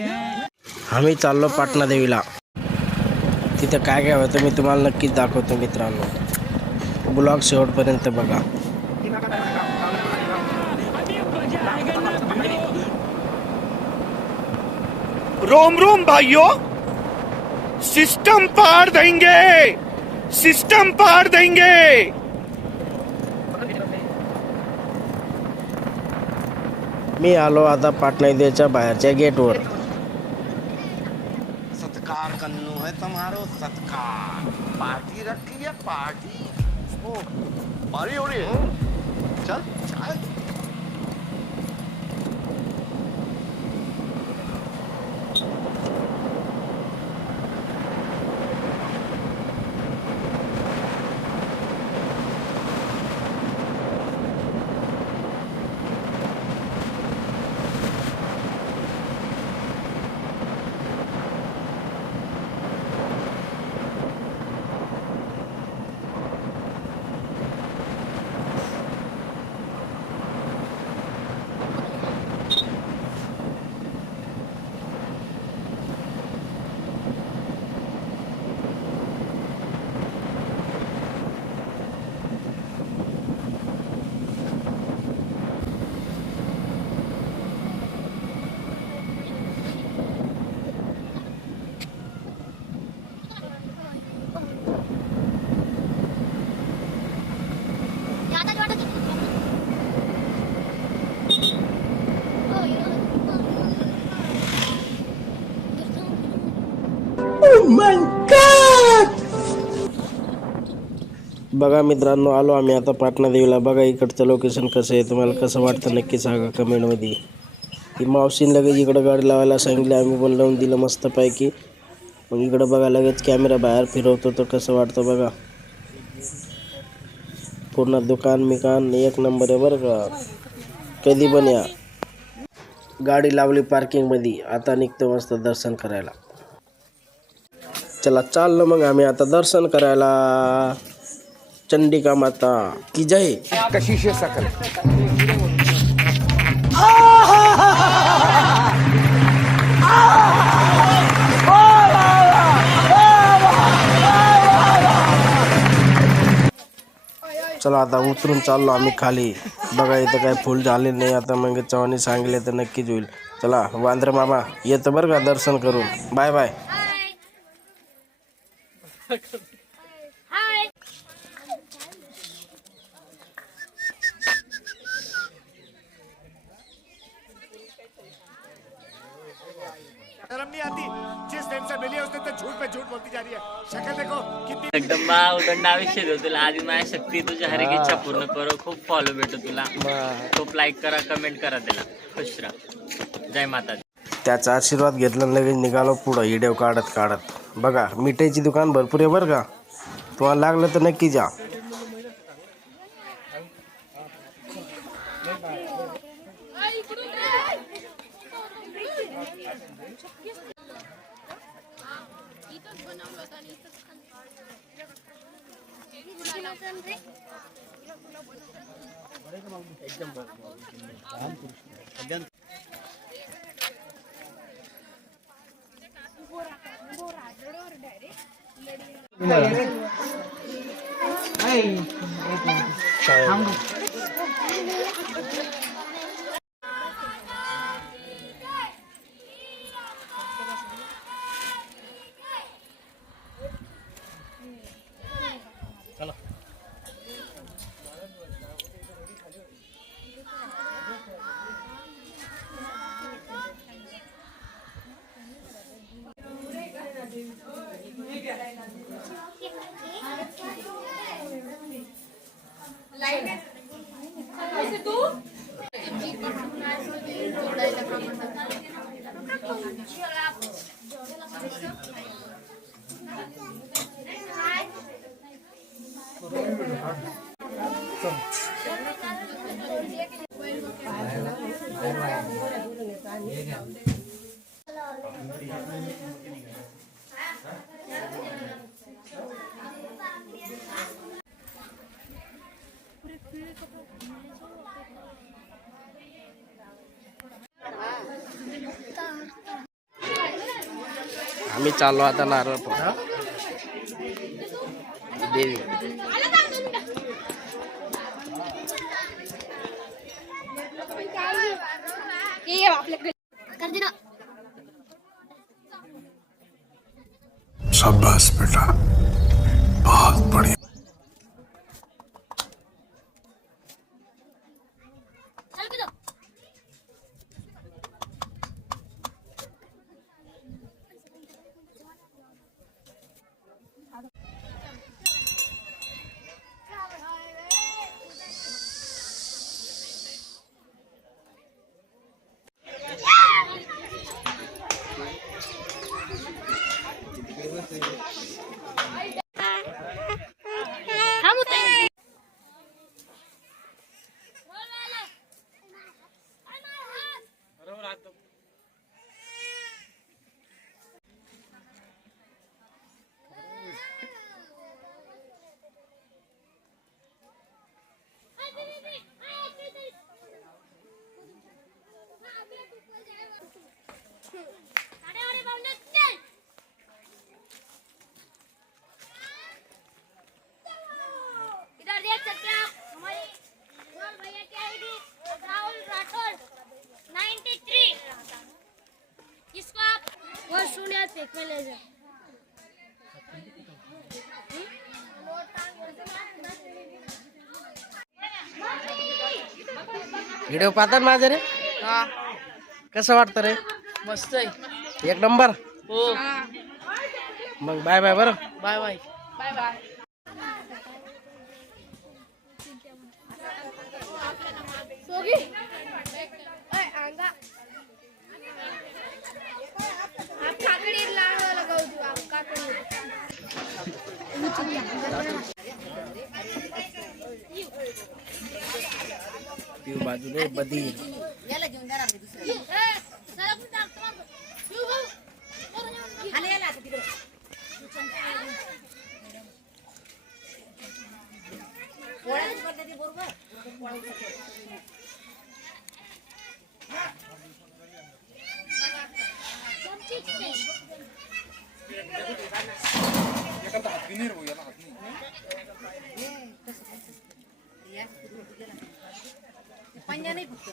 आम्ही चाललो पाटणा देवीला. तिथे काय काय होतं मी तुम्हाला नक्कीच दाखवतो मित्रांनो. ब्लॉग शेवटपर्यंत बघा. रोम रोम भाइयों, सिस्टम पार देंगे, सिस्टम पार देंगे. मी आलो आता पाटणा देवीच्या बाहेरच्या गेटवर. सत्कार कन्नू है तुम्हारो सत्कार. पार्टी रखी है पार्टी. ओ पार्टी हो रही है. चल चाय. बघा मित्रांनो, आलो आम्ही आता पाटणा देवीला. बघा इकडचं लोकेशन कसं आहे, तुम्हाला कसं वाटतं नक्की सांगा कमेंटमध्ये. ती मावशीने लगेच इकडं गाडी लावायला सांगितली, आम्ही पण लावून दिलं मस्तपैकी. मग इकडं बघा लगेच कॅमेरा बाहेर फिरवतो तर कसं वाटतं बघा. पूर्ण दुकान मिकान एक नंबर आहे बरं का. कधी पण या. गाडी लावली पार्किंगमध्ये. आता निघतो मस्त दर्शन करायला. चला चाललो मग आम्ही आता दर्शन करायला. चंडिका माता की जय. कशिश सकल. चला आता उतरून चाललो आम्ही खाली. बघा इथं काय फुल झाले नाही. आता मग चव्हाणी सांगितले तर नक्कीच होईल. चला वांद्र मामा येतं बरं का दर्शन करून. Bye bye. शर्म नहीं आती. जिस दिन से मिली है उस दिन तक झूठ पे झूठ बोलती जा रही है. शक्ल देखो कितनी. एकदम बा उदंड आयुष्य देऊ तुला. आधी माझ्या शक्ती तुझ्या हर एक इच्छा पूर्ण करो. खूप फॉलो भेटो तुला. खूप लाईक करा, कमेंट करा. त्याला खुश राहा. जय माता दी. त्याचा आशीर्वाद घेतला लगेच निघालो पुढं व्हिडिओ काढत काढत. बघा मिठाईची दुकान भरपूर आहे बरं का. तुम्हाला लागलं तर नक्की जा. आम्ही चाललो आता नारळ देवी. शाबाश बेटा, बहुत बढ़िया. इधर देख सकते हैं आप हमारी गोल भैया की आईडी राहुल राठौर 93 इसको आप वो शून्य फेंक में ले जाओ. व्हिडिओ पाहतात माझे रे. कसं वाटतं रे? मस्त आहे. एक नंबर. हो. मग बाय बाय. बरं बाय बाय. Bye bye. सोगी ओए आंगा आप काकड़ी लाने लगाओ जो आप काकड़ी ती बाजूने बदी. पंजा नाही फक्त